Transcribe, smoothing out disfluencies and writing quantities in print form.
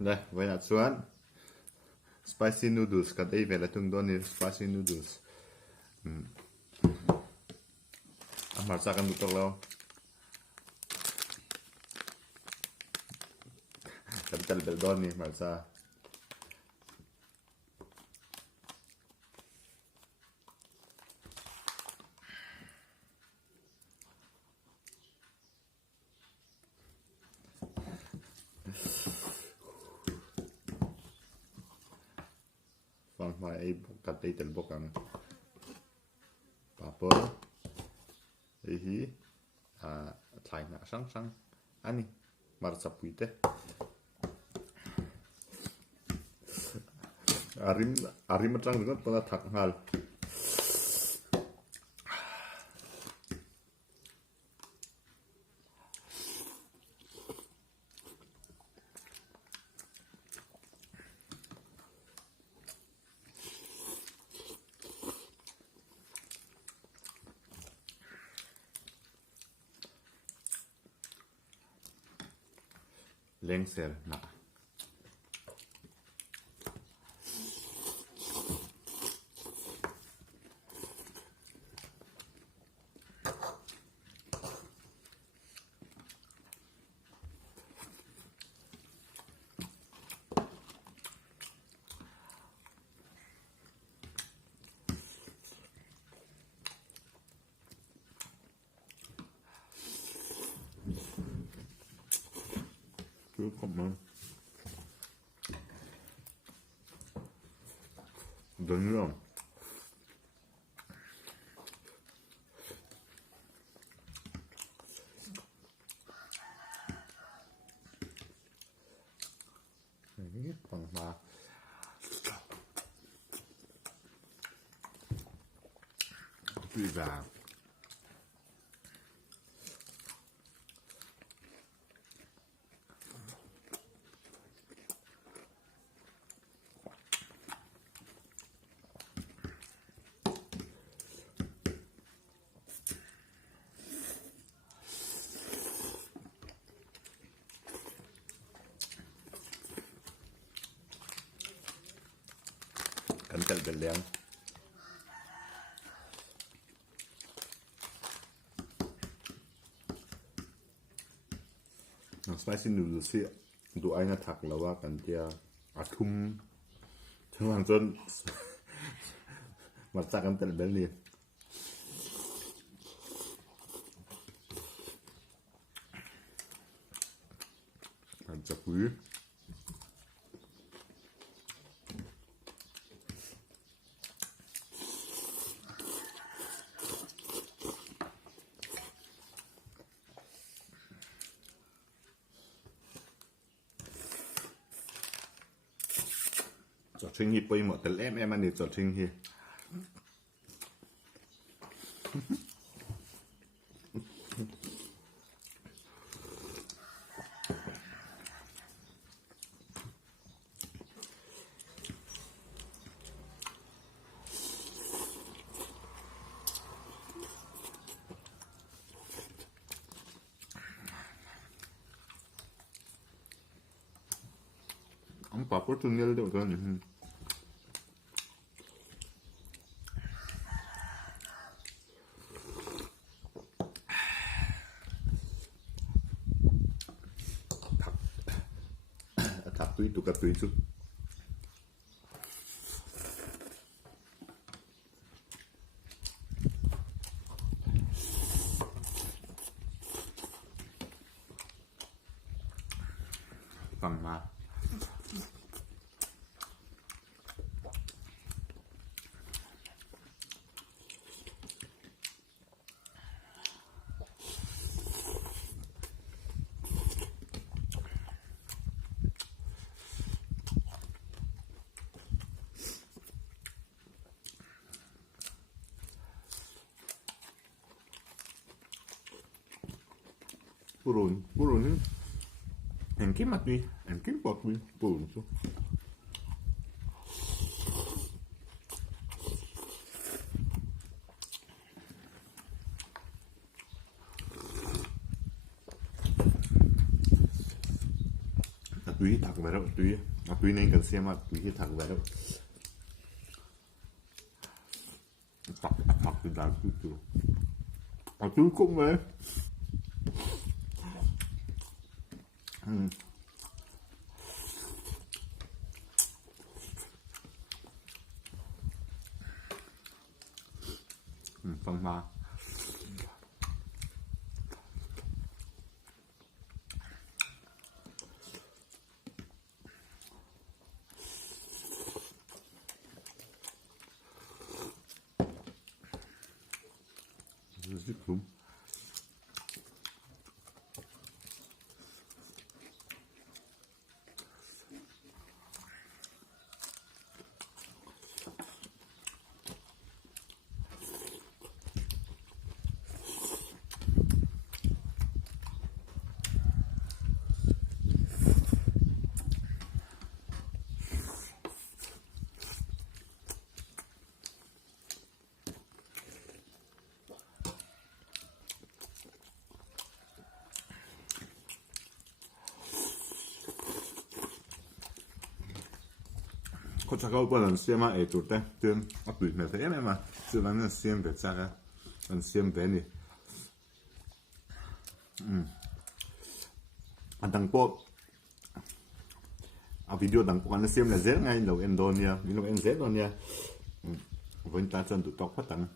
Đây, vậy là xuống spicy noodles, cái đây về là tung đón ni spicy noodles. Masakan betul lo. Tapi beldon nih masa. Vâng, mà ai cắt tay tên bốc ăn. Papa. Hi. Thay na sang. Ani. Marsa puite. Arim matang dengan pada thak hal. Lengsel na. Come Don't know. Phần mà vị gà kental beliang. Spicy noodles sih untuk aina thak lawa kan dia atum thang zon masak kental beli. Mantap quý. Cho trinh hi bơi một tờ em ăn được cho trinh hi. Ông bà có từng nhớ được rồi. Thap túi tụ cả túi chứ. Phần mà Purun engkin mati, engkin potwi, purun tu. Tapi tak vậy đâu tùy nên cần xem mà tùy cái thằng vậy đâu tập thì làm chú chú cũng vậy phần ba rất đúng có chắc có bao lần xem mà tụt đấy tiền à tụi mẹ thế này mà chứ là nên xem về chắc á anh xem về này anh đăng bộ video đăng bộ anh xem là dễ ngay đầu Indonesia video em dễ luôn nha với ta chân tụi tóc phát tăng